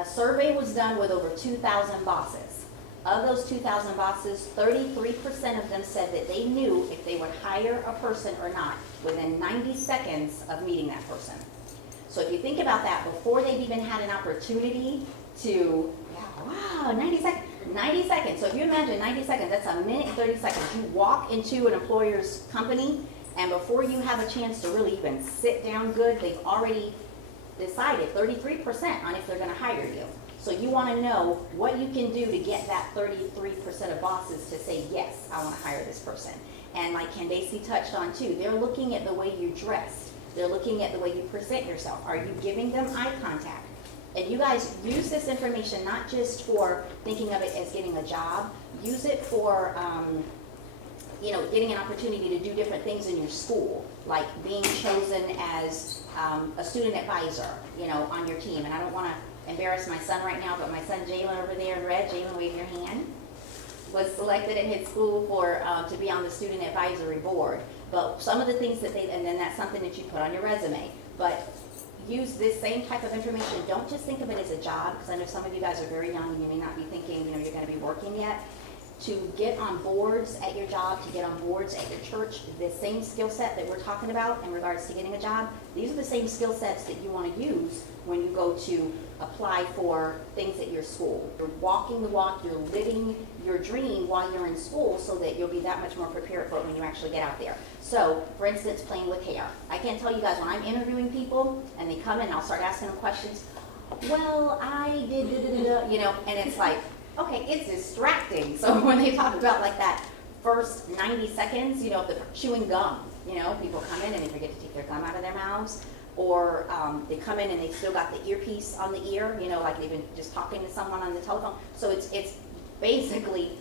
A survey was done with over 2,000 bosses. Of those 2,000 bosses, 33% of them said that they knew if they would hire a person or not within 90 seconds of meeting that person. So if you think about that, before they've even had an opportunity to, yeah, wow, 90 seconds. 90 seconds. So if you imagine 90 seconds, that's a minute and 30 seconds. You walk into an employer's company, and before you have a chance to really even sit down good, they've already decided 33% on if they're going to hire you. So you want to know what you can do to get that 33% of bosses to say, yes, I want to hire this person. And like Candace touched on too, they're looking at the way you dress. They're looking at the way you present yourself. Are you giving them eye contact? And you guys use this information not just for thinking of it as getting a job, use it for getting an opportunity to do different things in your school, like being chosen as a student advisor, on your team. And I don't want to embarrass my son right now, but my son Jalen over there in red, Jalen, wave your hand, was selected at his school for to be on the student advisory board. But some of the things that and then that's something that you put on your resume. But use this same type of information. Don't just think of it as a job, because I know some of you guys are very young and you may not be thinking, you're going to be working yet. To get on boards at your job, to get on boards at your church, the same skill set that we're talking about in regards to getting a job, these are the same skill sets that you want to use when you go to apply for things at your school. You're walking the walk, you're living your dream while you're in school, so that you'll be that much more prepared for it when you actually get out there. So, for instance, playing with hair. I can't tell you guys, when I'm interviewing people and they come in, I'll start asking them questions. Well, I did, and it's like, okay, it's distracting. So when they talk about like that first 90 seconds, the chewing gum, people come in and they forget to take their gum out of their mouths, or they come in and they still got the earpiece on the ear, like they've been just talking to someone on the telephone. So it's basically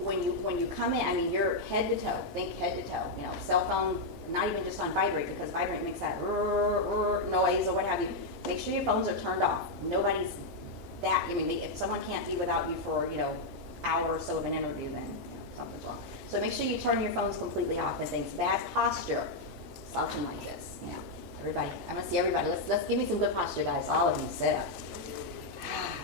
when you come in, you're head to toe, think head to toe, cell phone, not even just on vibrate, because vibrate makes that noise or what have you. Make sure your phones are turned off. Nobody's if someone can't be without you for, hour or so of an interview, then something's wrong. So make sure you turn your phones completely off and things. Bad posture, something like this, Everybody, I want to see everybody. Let's give me some good posture, guys. All of you, sit up.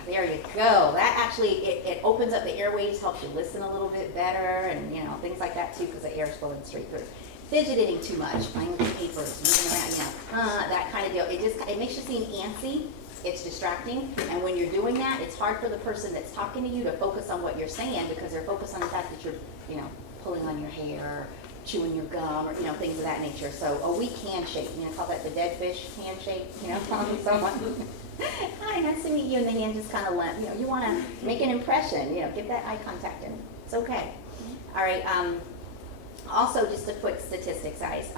There you go. That actually, it opens up the airways, helps you listen a little bit better, and things like that too, because the air is flowing straight through. Fidgeting too much, playing with papers, moving around, that kind of deal. It makes you seem antsy. It's distracting, and when you're doing that, it's hard for the person that's talking to you to focus on what you're saying, because they're focused on the fact that you're, pulling on your hair, chewing your gum, or things of that nature. So a weak handshake, call that the dead fish handshake. Calling someone, hi, nice to meet you, and the hand just kind of limp. You want to make an impression. Get that eye contact in. It's okay. All right. Also, just a quick statistics, guys.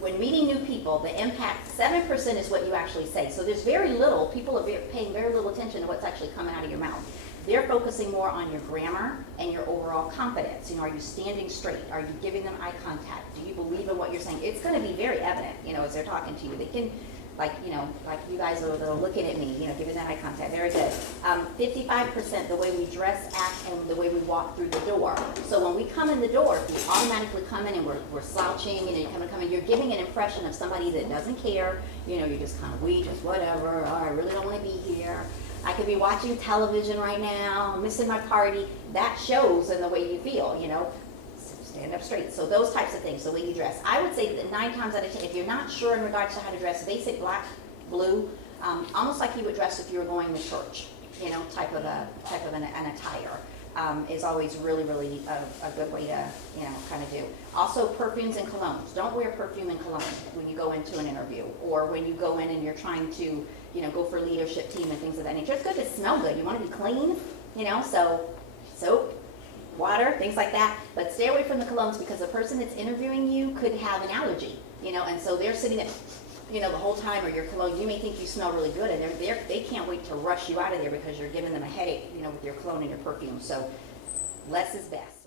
When meeting new people, the impact, 7% is what you actually say. So there's very little, people are paying very little attention to what's actually coming out of your mouth. They're focusing more on your grammar and your overall confidence. Are you standing straight? Are you giving them eye contact? Do you believe in what you're saying? It's going to be very evident, as they're talking to you. They can, like you guys are looking at me, giving that eye contact. Very good. 55% the way we dress, act, and the way we walk through the door. So when we come in the door, if we automatically come in and we're slouching, and you come in, you're giving an impression of somebody that doesn't care. You're just kind of just whatever. Oh, I really don't want to be here. I could be watching television right now, missing my party. That shows in the way you feel, stand up straight. So those types of things, the way you dress. I would say that 9 times out of 10, if you're not sure in regards to how to dress, basic black, blue, almost like you would dress if you were going to church, type of an attire, is always really, really a good way to, kind of do. Also, perfumes and colognes. Don't wear perfume and cologne when you go into an interview, or when you go in and you're trying to, go for leadership team and things of that nature. It's good to smell good. You want to be clean, so soap, water, things like that. But stay away from the colognes, because the person that's interviewing you could have an allergy, and so they're sitting there, the whole time, or your cologne, you may think you smell really good, and they can't wait to rush you out of there because you're giving them a headache, with your cologne and your perfume. So less is best.